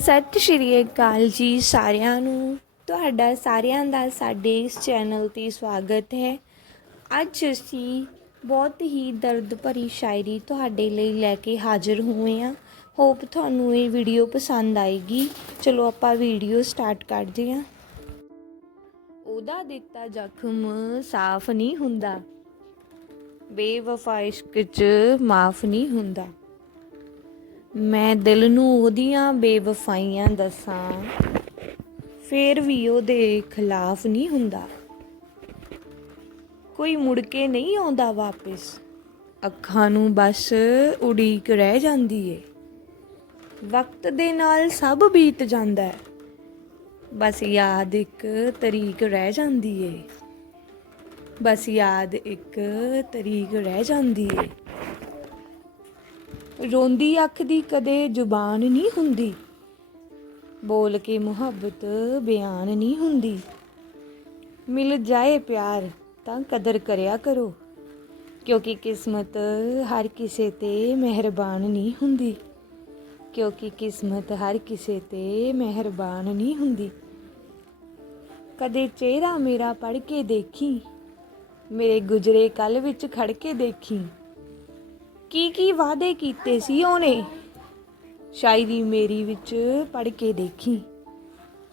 ਸਤਿ ਸ਼੍ਰੀ ਅਕਾਲ ਜੀ ਸਾਰਿਆਂ ਨੂੰ। ਤੁਹਾਡਾ ਸਾਰਿਆਂ ਦਾ ਸਾਡੇ ਇਸ ਚੈਨਲ ਤੇ ਸਵਾਗਤ ਹੈ। ਅੱਜ ਅਸੀਂ ਬਹੁਤ ਹੀ ਦਰਦ ਭਰੀ ਸ਼ਾਇਰੀ ਤੁਹਾਡੇ ਲਈ ਲੈ ਕੇ ਹਾਜ਼ਰ ਹੋਏ ਹਾਂ। ਹੋਪ ਤੁਹਾਨੂੰ ਇਹ ਵੀਡੀਓ ਪਸੰਦ ਆਏਗੀ। ਚਲੋ ਆਪਾਂ ਵੀਡੀਓ ਸਟਾਰਟ ਕਰਦੇ ਹਾਂ। ਉਹਦਾ ਦਿੱਤਾ ਜ਼ਖਮ ਸਾਫ਼ ਨਹੀਂ ਹੁੰਦਾ। ਬੇਵਫਾ ਇਸ਼ਕ 'ਚ ਮਾਫ ਨਹੀਂ ਹੁੰਦਾ। ਮੈਂ ਦਿਲ ਨੂੰ ਉਹਦੀਆਂ ਬੇਵਫਾਈਆਂ ਦੱਸਾਂ, ਫੇਰ ਵੀ ਉਹਦੇ ਖਿਲਾਫ ਨਹੀਂ ਹੁੰਦਾ। ਕੋਈ ਮੁੜ ਕੇ ਨਹੀਂ ਆਉਂਦਾ ਵਾਪਸ। ਅੱਖਾਂ ਨੂੰ ਬਸ ਉਡੀਕ ਰਹਿ ਜਾਂਦੀ ਏ। ਵਕਤ ਦੇ ਨਾਲ ਸਭ ਬੀਤ ਜਾਂਦਾ ਹੈ ਬਸ ਯਾਦ ਇੱਕ ਤਰੀਕ ਰਹਿ ਜਾਂਦੀ ਏ। ਬਸ ਯਾਦ ਇੱਕ ਤਰੀਕ ਰਹਿ ਜਾਂਦੀ ਏ। ਰੋਂਦੀ ਅੱਖ ਦੀ ਕਦੇ ਜ਼ੁਬਾਨ ਨਹੀਂ ਹੁੰਦੀ। ਬੋਲ ਕੇ ਮੁਹੱਬਤ ਬਿਆਨ ਨਹੀਂ ਹੁੰਦੀ। ਮਿਲ ਜਾਏ ਪਿਆਰ ਤਾਂ ਕਦਰ ਕਰਿਆ ਕਰੋ, ਕਿਉਂਕਿ ਕਿਸਮਤ ਹਰ ਕਿਸੇ ਤੇ ਮਿਹਰਬਾਨ ਨਹੀਂ ਹੁੰਦੀ। ਕਿਉਂਕਿ ਕਿਸਮਤ ਹਰ ਕਿਸੇ ਤੇ ਮਿਹਰਬਾਨ ਨਹੀਂ ਹੁੰਦੀ। ਕਦੇ ਚਿਹਰਾ ਮੇਰਾ ਪੜ ਕੇ ਦੇਖੀ, ਮੇਰੇ ਗੁਜਰੇ ਕੱਲ ਵਿੱਚ ਖੜ ਕੇ ਦੇਖੀ। ਕੀ ਕੀ ਵਾਅਦੇ ਕੀਤੇ ਸੀ ਉਹਨੇ? ਸ਼ਾਇਰੀ ਮੇਰੀ ਵਿੱਚ ਪੜ ਕੇ ਦੇਖੀ।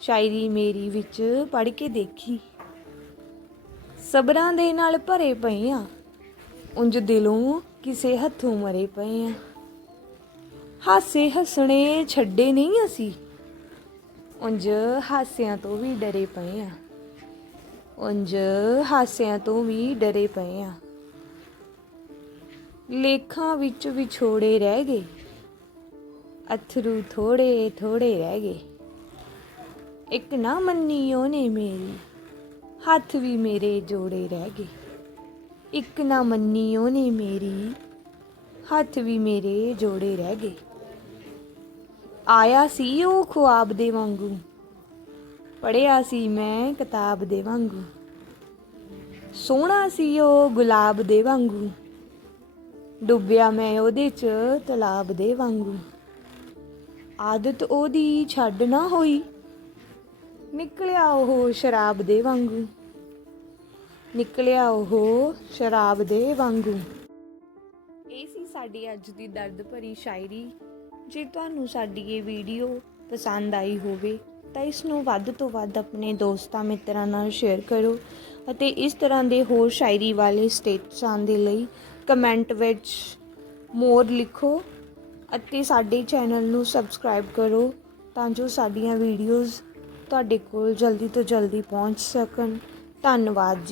ਸ਼ਾਇਰੀ ਮੇਰੀ ਵਿੱਚ ਪੜ ਕੇ ਦੇਖੀ। ਸਬਰਾਂ ਦੇ ਨਾਲ ਭਰੇ ਪਏ ਆ ਉਂਝ ਦਿਲੋਂ ਕਿਸੇ ਹੱਥੋਂ ਮਰੇ ਪਏ ਆ ਹਾਸੇ ਹੱਸਣੇ ਛੱਡੇ ਨਹੀਂ ਅਸੀਂ। ਉਂਝ ਹਾਸਿਆਂ ਤੋਂ ਵੀ ਡਰੇ ਪਏ ਆ ਉਂਝ ਹਾਸਿਆਂ ਤੋਂ ਵੀ ਡਰੇ ਪਏ ਆ ਲੇਖਾਂ ਵਿੱਚ ਵਿਛੋੜੇ ਰਹਿ ਗਏ। ਅਥਰੂ ਥੋੜੇ ਥੋੜੇ ਰਹਿ ਗਏ। ਇੱਕ ਨਾ ਮੰਨੀ ਉਹਨੇ ਮੇਰੀ, ਹੱਥ ਵੀ ਮੇਰੇ ਜੋੜੇ ਰਹਿ ਗਏ। ਇੱਕ ਨਾ ਮੰਨੀ ਉਹਨੇ ਮੇਰੀ, ਹੱਥ ਵੀ ਮੇਰੇ ਜੋੜੇ ਰਹਿ ਗਏ। ਆਇਆ ਸੀ ਉਹ ਖੁਆਬ ਦੇ ਵਾਂਗੂ ਪੜਿਆ ਸੀ ਮੈਂ ਕਿਤਾਬ ਦੇ ਵਾਂਗੂ। ਸੋਹਣਾ ਸੀ ਉਹ ਗੁਲਾਬ ਦੇ ਵਾਂਗੂ। ਡੁੱਬਿਆ ਮੈਂ ਉਹਦੇ ਚ ਤਲਾਬ ਦੇ ਵਾਂਗੂ। ਆਦਤ ਉਹਦੀ ਛੱਡ ਨਾ ਹੋਈ। ਨਿਕਲਿਆ ਉਹ ਸ਼ਰਾਬ ਦੇ ਵਾਂਗੂ। ਨਿਕਲਿਆ ਉਹ ਸ਼ਰਾਬ ਦੇ ਵਾਂਗੂ। ਇਹ ਸੀ ਸਾਡੀ ਅੱਜ ਦੀ ਦਰਦ ਭਰੀ ਸ਼ਾਇਰੀ। ਜੇ ਤੁਹਾਨੂੰ ਸਾਡੀ ਇਹ ਵੀਡੀਓ ਪਸੰਦ ਆਈ ਹੋਵੇ, ਤਾਂ ਇਸ ਨੂੰ ਵੱਧ ਤੋਂ ਵੱਧ ਆਪਣੇ ਦੋਸਤਾਂ, ਮਿੱਤਰਾਂ ਨਾਲ ਸ਼ੇਅਰ ਕਰੋ ਅਤੇ ਇਸ ਤਰ੍ਹਾਂ ਦੇ ਹੋਰ ਸ਼ਾਇਰੀ ਵਾਲੇ ਸਟੇਟਸਾਂ ਦੇ ਲਈ ਕਮੈਂਟ ਵਿੱਚ ਮੋਰ ਲਿਖੋ ਅਤੇ ਸਾਡੇ ਚੈਨਲ ਨੂੰ ਸਬਸਕ੍ਰਾਈਬ ਕਰੋ ਤਾਂ ਜੋ ਸਾਡੀਆਂ ਵੀਡੀਓਜ਼ ਤੁਹਾਡੇ ਕੋਲ ਜਲਦੀ ਤੋਂ ਜਲਦੀ ਪਹੁੰਚ ਸਕਣ। ਧੰਨਵਾਦ ਜੀ।